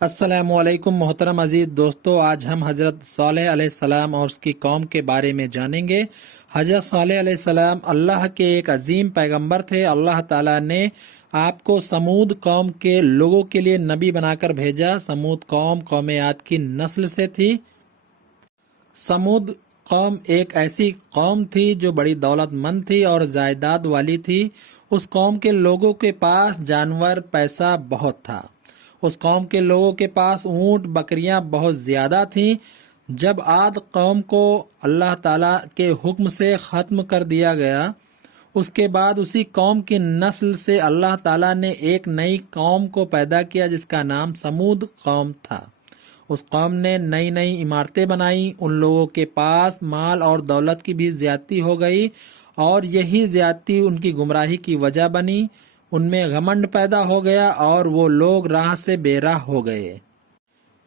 السلام علیکم محترم عزیز دوستو، آج ہم حضرت صالح علیہ السلام اور اس کی قوم کے بارے میں جانیں گے۔ حضرت صالح علیہ السلام اللہ کے ایک عظیم پیغمبر تھے۔ اللہ تعالیٰ نے آپ کو سمود قوم کے لوگوں کے لیے نبی بنا کر بھیجا۔ سمود قوم عاد کی نسل سے تھی۔ سمود قوم ایک ایسی قوم تھی جو بڑی دولت مند تھی اور جائیداد والی تھی۔ اس قوم کے لوگوں کے پاس جانور پیسہ بہت تھا۔ اس قوم کے لوگوں کے پاس اونٹ بکریاں بہت زیادہ تھیں۔ جب عاد قوم کو اللہ تعالیٰ کے حکم سے ختم کر دیا گیا، اس کے بعد اسی قوم کی نسل سے اللہ تعالیٰ نے ایک نئی قوم کو پیدا کیا جس کا نام سمود قوم تھا۔ اس قوم نے نئی نئی عمارتیں بنائیں۔ ان لوگوں کے پاس مال اور دولت کی بھی زیادتی ہو گئی اور یہی زیادتی ان کی گمراہی کی وجہ بنی۔ ان میں گھمنڈ پیدا ہو گیا اور وہ لوگ راہ سے بے راہ ہو گئے۔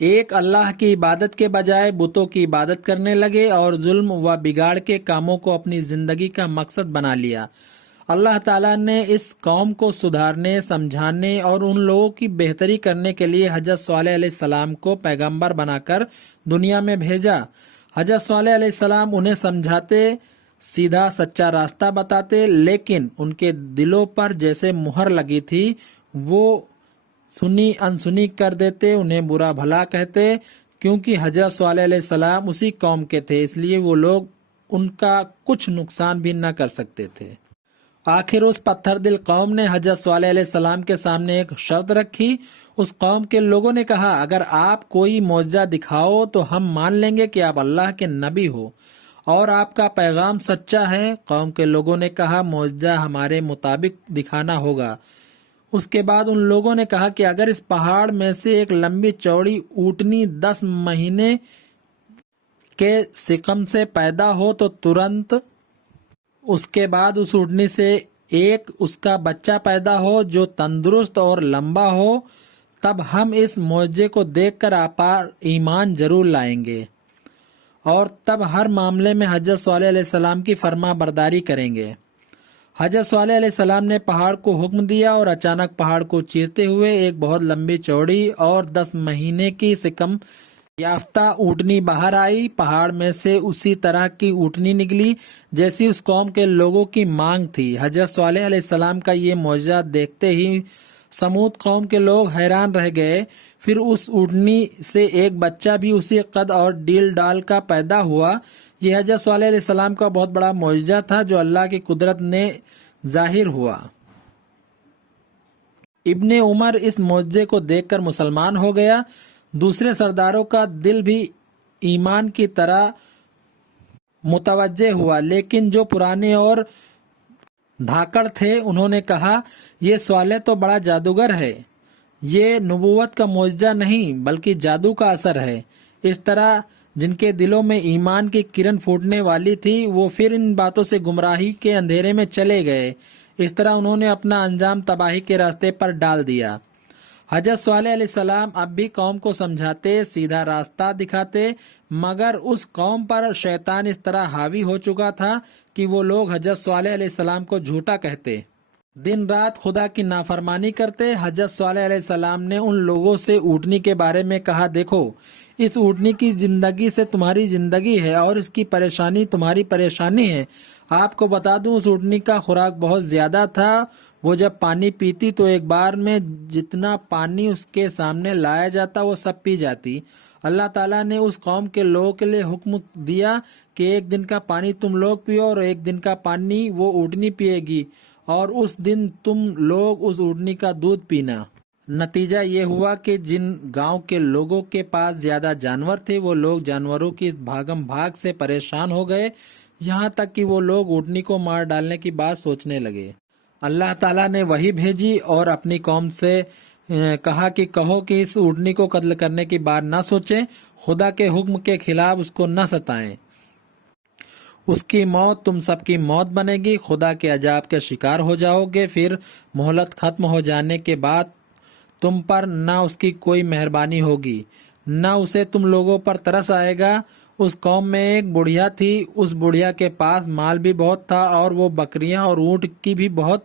ایک اللہ کی عبادت کے بجائے بتوں کی عبادت کرنے لگے اور ظلم و بگاڑ کے کاموں کو اپنی زندگی کا مقصد بنا لیا۔ اللہ تعالیٰ نے اس قوم کو سدھارنے، سمجھانے اور ان لوگوں کی بہتری کرنے کے لیے حضرت صالح علیہ السلام کو پیغمبر بنا کر دنیا میں بھیجا۔ حضرت صالح علیہ السلام انہیں سمجھاتے، سیدھا سچا راستہ بتاتے، لیکن ان کے دلوں پر جیسے مہر لگی تھی وہ سنی انسنی کر دیتے، انہیں برا بھلا کہتے۔ کیونکہ حضرت صالح علیہ السلام اسی قوم کے تھے، اس لیے وہ لوگ ان کا کچھ نقصان بھی نہ کر سکتے تھے۔ آخر اس پتھر دل قوم نے حضرت صالح علیہ السلام کے سامنے ایک شرط رکھی۔ اس قوم کے لوگوں نے کہا، اگر آپ کوئی معجزہ دکھاؤ تو ہم مان لیں گے کہ آپ اللہ کے نبی ہو اور آپ کا پیغام سچا ہے۔ قوم کے لوگوں نے کہا، معجزہ ہمارے مطابق دکھانا ہوگا۔ اس کے بعد ان لوگوں نے کہا کہ اگر اس پہاڑ میں سے ایک لمبی چوڑی اونٹنی 10 مہینے کے شکم سے پیدا ہو تو ترنت اس کے بعد اس اونٹنی سے ایک اس کا بچہ پیدا ہو جو تندرست اور لمبا ہو، تب ہم اس معجزے کو دیکھ کر آپ پر ایمان ضرور لائیں گے اور تب ہر معاملے میں حضرت صالح علیہ السلام کی فرما برداری کریں گے۔ حضرت صالح علیہ السلام نے پہاڑ کو حکم دیا اور اچانک پہاڑ کو چیرتے ہوئے ایک بہت لمبی چوڑی اور 10 مہینے کی شکم یافتہ اونٹنی باہر آئی۔ پہاڑ میں سے اسی طرح کی اونٹنی نکلی جیسی اس قوم کے لوگوں کی مانگ تھی۔ حضرت صالح علیہ السلام کا یہ معجزہ دیکھتے ہی سمود قوم کے لوگ حیران رہ گئے۔ پھر اس اونٹنی سے ایک بچہ بھی اسی قد اور ڈیل ڈال کا پیدا ہوا۔ یہ حضرت صالح علیہ السلام کا بہت بڑا معجزہ تھا جو اللہ کی قدرت نے ظاہر ہوا۔ ابن عمر اس معجزے کو دیکھ کر مسلمان ہو گیا۔ دوسرے سرداروں کا دل بھی ایمان کی طرح متوجہ ہوا، لیکن جو پرانے اور دھاکڑ تھے انہوں نے کہا، یہ صالح تو بڑا جادوگر ہے، یہ نبوت کا معجزہ نہیں بلکہ جادو کا اثر ہے۔ اس طرح جن کے دلوں میں ایمان کی کرن پھوٹنے والی تھی وہ پھر ان باتوں سے گمراہی کے اندھیرے میں چلے گئے۔ اس طرح انہوں نے اپنا انجام تباہی کے راستے پر ڈال دیا۔ حضرت صالح علیہ السلام اب بھی قوم کو سمجھاتے، سیدھا راستہ دکھاتے، مگر اس قوم پر شیطان اس طرح حاوی ہو چکا تھا کہ وہ لوگ حضرت صالح علیہ السلام کو جھوٹا کہتے، دن رات خدا کی نافرمانی کرتے۔ حضرت صالح علیہ السلام نے ان لوگوں سے اونٹنی کے بارے میں کہا، دیکھو اس اونٹنی کی زندگی سے تمہاری زندگی ہے اور اس کی پریشانی تمہاری پریشانی ہے۔ آپ کو بتا دوں اس اونٹنی کا خوراک بہت زیادہ تھا۔ وہ جب پانی پیتی تو ایک بار میں جتنا پانی اس کے سامنے لایا جاتا وہ سب پی جاتی۔ اللہ تعالیٰ نے اس قوم کے لوگوں کے لیے حکم دیا کہ ایک دن کا پانی تم لوگ پیو اور ایک دن کا پانی وہ اونٹنی پیے گی اور اس دن تم لوگ اس اونٹنی کا دودھ پینا۔ نتیجہ یہ ہوا کہ جن گاؤں کے لوگوں کے پاس زیادہ جانور تھے وہ لوگ جانوروں کی بھاگم بھاگ سے پریشان ہو گئے، یہاں تک کہ وہ لوگ اونٹنی کو مار ڈالنے کی بات سوچنے لگے۔ اللہ تعالیٰ نے وحی بھیجی اور اپنی قوم سے کہا کہ کہو کہ اس اونٹنی کو قتل کرنے کی بات نہ سوچیں، خدا کے حکم کے خلاف اس کو نہ ستائیں، اس کی موت تم سب کی موت بنے گی، خدا کے عذاب کے شکار ہو جاؤ گے، پھر مہلت ختم ہو جانے کے بعد تم پر نہ اس کی کوئی مہربانی ہوگی نہ اسے تم لوگوں پر ترس آئے گا۔ اس قوم میں ایک بڑھیا تھی، اس بڑھیا کے پاس مال بھی بہت تھا اور وہ بکریاں اور اونٹ کی بھی بہت